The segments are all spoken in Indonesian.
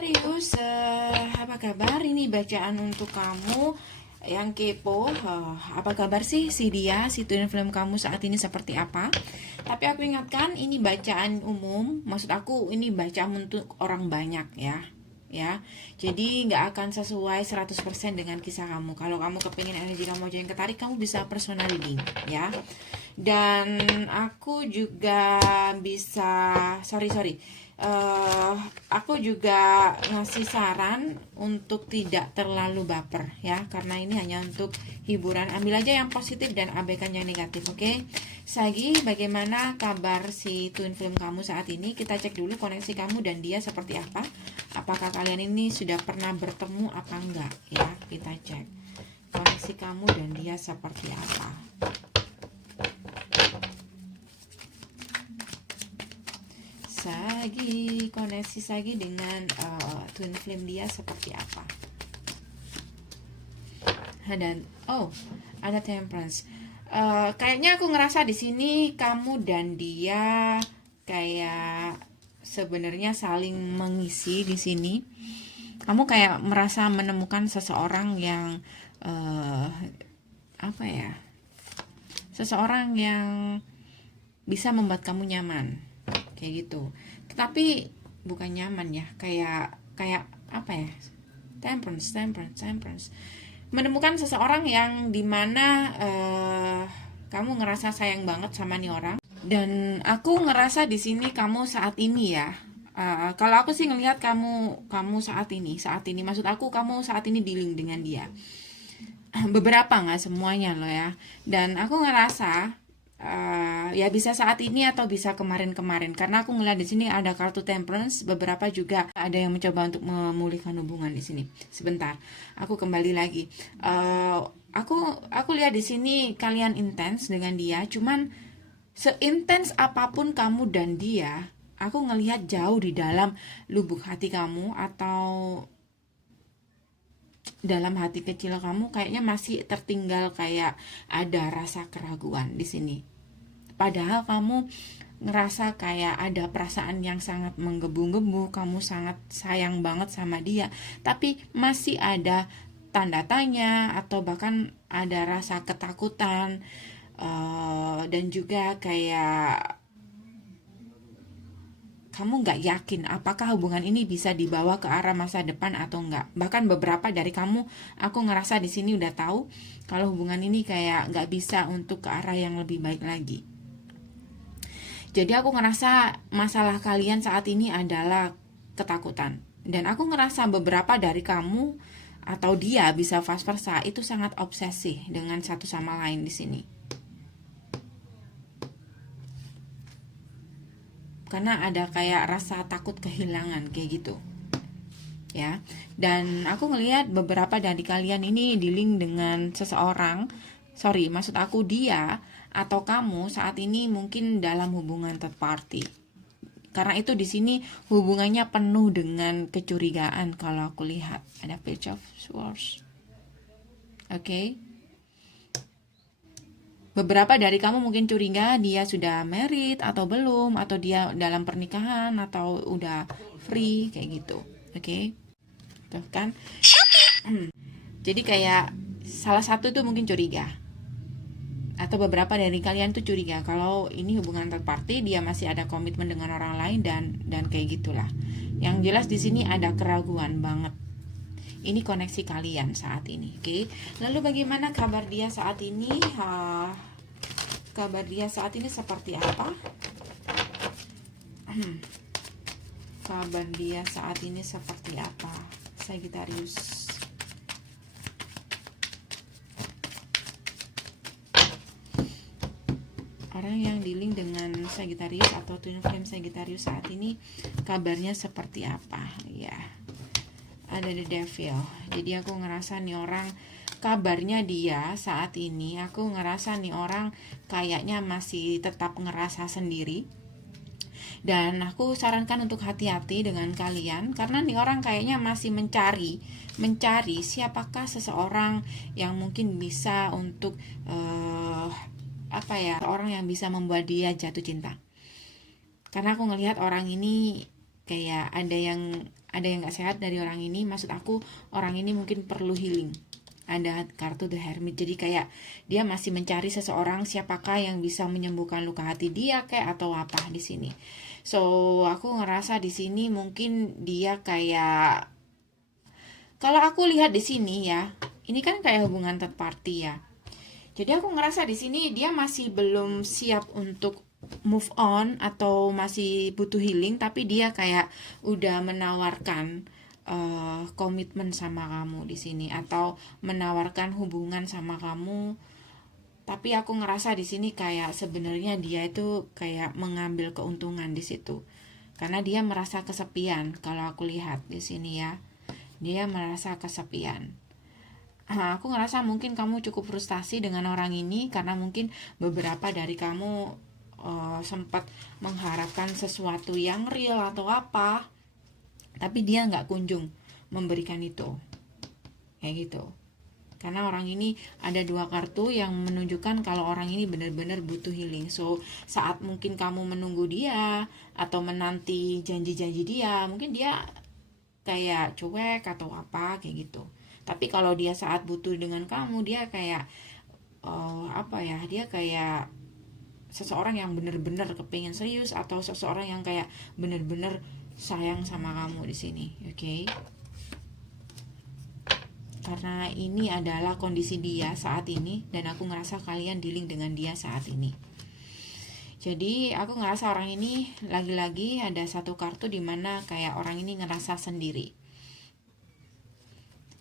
Sagittarius, apa kabar? Ini bacaan untuk kamu yang kepo. Apa kabar sih si dia, si twin flame kamu saat ini seperti apa? Tapi aku ingatkan, ini bacaan umum. Maksud aku, ini bacaan untuk orang banyak ya. Ya, jadi nggak akan sesuai 100% dengan kisah kamu. Kalau kamu kepingin energi kamu aja yang ketarik, kamu bisa personal reading ya. Dan aku juga bisa, sorry, aku juga ngasih saran untuk tidak terlalu baper ya, karena ini hanya untuk hiburan. Ambil aja yang positif dan abaikan yang negatif, oke? Sagi, bagaimana kabar si twin flame kamu saat ini? Kita cek dulu koneksi kamu dan dia seperti apa. Apakah kalian ini sudah pernah bertemu apa enggak ya? Kita cek koneksi kamu dan dia seperti apa. Sagi, koneksi Sagi dengan twin flame dia seperti apa? Dan ada temperance. Kayaknya aku ngerasa di sini kamu dan dia kayak sebenarnya saling mengisi di sini. Kamu kayak merasa menemukan seseorang yang apa ya? Seseorang yang bisa membuat kamu nyaman, kayak gitu. Tetapi bukan nyaman ya, kayak apa ya? Temperance. Menemukan seseorang yang dimana kamu ngerasa sayang banget sama nih orang. Dan aku ngerasa di sini kamu saat ini ya. Kalau aku sih ngelihat kamu saat ini maksud aku kamu saat ini dealing dengan dia. Beberapa, nggak semuanya loh ya. Dan aku ngerasa ya bisa saat ini atau bisa kemarin-kemarin, karena aku ngeliat di sini ada kartu temperance, beberapa juga ada yang mencoba untuk memulihkan hubungan di sini. Sebentar, aku kembali lagi. Aku lihat di sini kalian intens dengan dia, cuman seintens apapun kamu dan dia, aku ngelihat jauh di dalam lubuk hati kamu atau dalam hati kecil kamu kayaknya masih tertinggal, kayak ada rasa keraguan di sini. Padahal kamu ngerasa kayak ada perasaan yang sangat menggebu-gebu, kamu sangat sayang banget sama dia, tapi masih ada tanda tanya atau bahkan ada rasa ketakutan, dan juga kayak kamu nggak yakin apakah hubungan ini bisa dibawa ke arah masa depan atau enggak. Bahkan beberapa dari kamu, aku ngerasa di sini udah tahu kalau hubungan ini kayak nggak bisa untuk ke arah yang lebih baik lagi. Jadi aku ngerasa masalah kalian saat ini adalah ketakutan. Dan aku ngerasa beberapa dari kamu atau dia bisa vice versa itu sangat obsesi dengan satu sama lain di sini. Karena ada kayak rasa takut kehilangan kayak gitu. Ya. Dan aku ngelihat beberapa dari kalian ini dealing dengan seseorang, maksud aku dia atau kamu saat ini mungkin dalam hubungan third party. Karena itu di sini hubungannya penuh dengan kecurigaan. Kalau aku lihat ada Page of Swords. Oke. Beberapa dari kamu mungkin curiga dia sudah married atau belum, atau dia dalam pernikahan atau udah free kayak gitu. Oke. Tuh kan. Jadi kayak salah satu itu mungkin curiga, atau beberapa dari kalian tuh curiga kalau ini hubungan third party, dia masih ada komitmen dengan orang lain dan kayak gitulah. Yang jelas di sini ada keraguan banget. Ini koneksi kalian saat ini, oke? Lalu bagaimana kabar dia saat ini? Kabar dia saat ini seperti apa? Kabar dia saat ini seperti apa, Sagittarius? Orang yang dealing dengan Sagittarius atau twin flame Sagittarius saat ini kabarnya seperti apa ya? Ada the devil. Jadi aku ngerasa nih orang, kabarnya dia saat ini, aku ngerasa nih orang kayaknya masih tetap ngerasa sendiri. Dan aku sarankan untuk hati-hati dengan kalian, karena nih orang kayaknya masih mencari siapakah seseorang yang mungkin bisa untuk orang yang bisa membuat dia jatuh cinta. Karena aku ngelihat orang ini kayak ada yang nggak sehat dari orang ini. Maksud aku orang ini mungkin perlu healing. Ada kartu The Hermit, jadi kayak dia masih mencari seseorang, siapakah yang bisa menyembuhkan luka hati dia kayak atau apa di sini. So aku ngerasa di sini mungkin dia kayak, kalau aku lihat di sini ya, ini kan kayak hubungan third party ya. Jadi aku ngerasa di sini dia masih belum siap untuk move on atau masih butuh healing, tapi dia kayak udah menawarkan komitmen sama kamu di sini atau menawarkan hubungan sama kamu. Tapi aku ngerasa di sini kayak sebenarnya dia itu kayak mengambil keuntungan di situ. Karena dia merasa kesepian kalau aku lihat di sini ya. Dia merasa kesepian. Aku ngerasa mungkin kamu cukup frustasi dengan orang ini karena mungkin beberapa dari kamu sempat mengharapkan sesuatu yang real atau apa, tapi dia nggak kunjung memberikan itu, kayak gitu. Karena orang ini ada 2 kartu yang menunjukkan kalau orang ini benar-benar butuh healing. So saat mungkin kamu menunggu dia atau menanti janji-janji dia, mungkin dia kayak cuek atau apa kayak gitu. Tapi kalau dia saat butuh dengan kamu, dia kayak apa ya, dia kayak seseorang yang benar-benar kepingin serius atau seseorang yang kayak benar-benar sayang sama kamu di sini, oke? Karena ini adalah kondisi dia saat ini dan aku ngerasa kalian dealing dengan dia saat ini. Jadi aku ngerasa orang ini lagi-lagi ada 1 kartu dimana kayak orang ini ngerasa sendiri.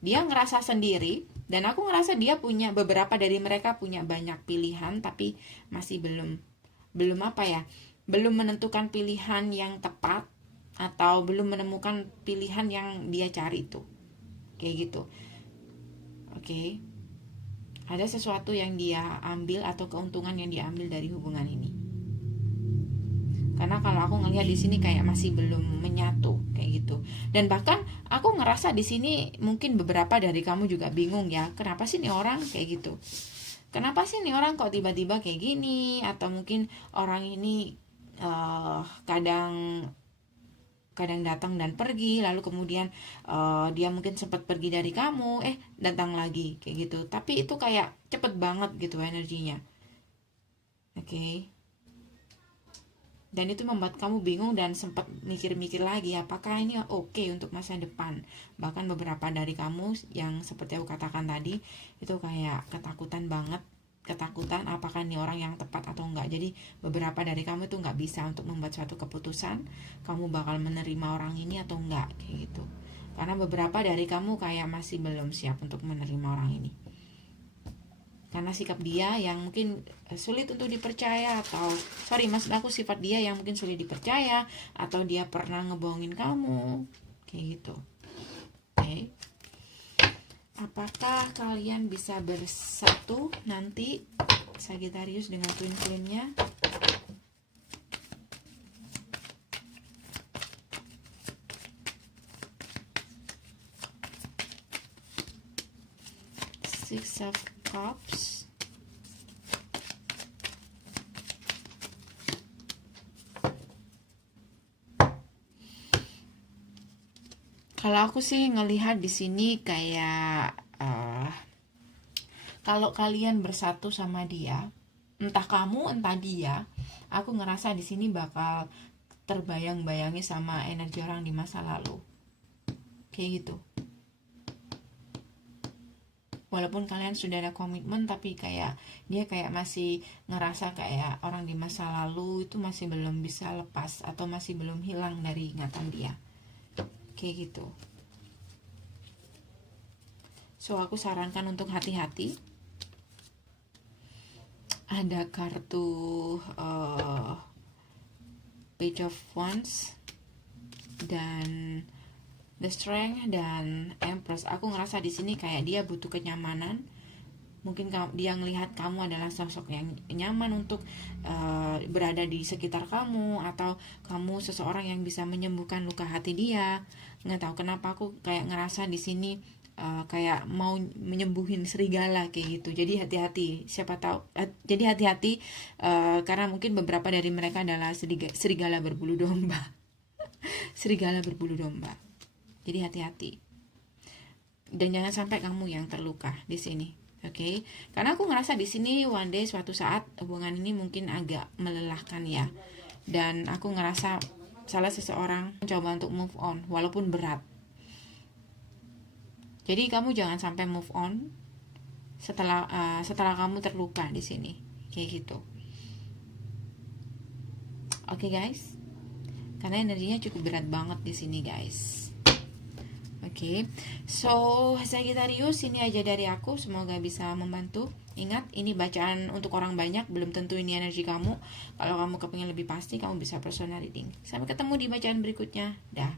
Dia ngerasa sendiri dan aku ngerasa dia punya, beberapa dari mereka punya banyak pilihan tapi masih belum apa ya, belum menentukan pilihan yang tepat atau belum menemukan pilihan yang dia cari itu, kayak gitu. Oke. Ada sesuatu yang dia ambil atau keuntungan yang dia ambil dari hubungan ini. Karena kalau aku ngelihat di sini kayak masih belum menyatu kayak gitu. Dan bahkan aku ngerasa di sini mungkin beberapa dari kamu juga bingung ya, kenapa sih nih orang kayak gitu? Kenapa sih nih orang kok tiba-tiba kayak gini? Atau mungkin orang ini kadang datang dan pergi, lalu kemudian dia mungkin sempat pergi dari kamu, datang lagi kayak gitu. Tapi itu kayak cepet banget gitu energinya. Oke. Dan itu membuat kamu bingung dan sempat mikir-mikir lagi apakah ini oke untuk masa depan. Bahkan beberapa dari kamu yang seperti aku katakan tadi itu kayak ketakutan banget, ketakutan apakah ini orang yang tepat atau enggak. Jadi beberapa dari kamu itu nggak bisa untuk membuat suatu keputusan kamu bakal menerima orang ini atau enggak kayak gitu. Karena beberapa dari kamu kayak masih belum siap untuk menerima orang ini. Karena sikap dia yang mungkin sulit untuk dipercaya, atau maksud aku sifat dia yang mungkin sulit dipercaya, atau dia pernah ngebohongin kamu kayak gitu. Oke. Apakah kalian bisa bersatu nanti Sagittarius dengan twin flame-nya? Six of Cups. Kalau aku sih ngelihat di sini kayak kalau kalian bersatu sama dia, entah kamu entah dia, aku ngerasa di sini bakal terbayang-bayangi sama energi orang di masa lalu, kayak gitu. Walaupun kalian sudah ada komitmen, tapi kayak dia kayak masih ngerasa kayak orang di masa lalu itu masih belum bisa lepas atau masih belum hilang dari ingatan dia, kayak gitu. So aku sarankan untuk hati-hati. Ada kartu Page of Wands dan The Strength dan Empress. Aku ngerasa di sini kayak dia butuh kenyamanan. Mungkin dia ngelihat kamu adalah sosok yang nyaman untuk berada di sekitar kamu, atau kamu seseorang yang bisa menyembuhkan luka hati dia. Nggak tahu kenapa aku kayak ngerasa di sini kayak mau menyembuhin serigala kayak gitu. Jadi hati-hati, siapa tahu. Jadi hati-hati karena mungkin beberapa dari mereka adalah serigala berbulu domba. Serigala berbulu domba. Jadi hati-hati. Dan jangan sampai kamu yang terluka di sini. Oke, karena aku ngerasa di sini one day suatu saat hubungan ini mungkin agak melelahkan ya. Dan aku ngerasa salah seseorang mencoba untuk move on walaupun berat. Jadi kamu jangan sampai move on setelah kamu terluka di sini, kayak gitu. Oke guys, karena energinya cukup berat banget di sini guys. Oke, so Sagittarius, ini aja dari aku, semoga bisa membantu. Ingat, ini bacaan untuk orang banyak, belum tentu ini energi kamu. Kalau kamu kepingin lebih pasti, kamu bisa personal reading. Sampai ketemu di bacaan berikutnya. Dah.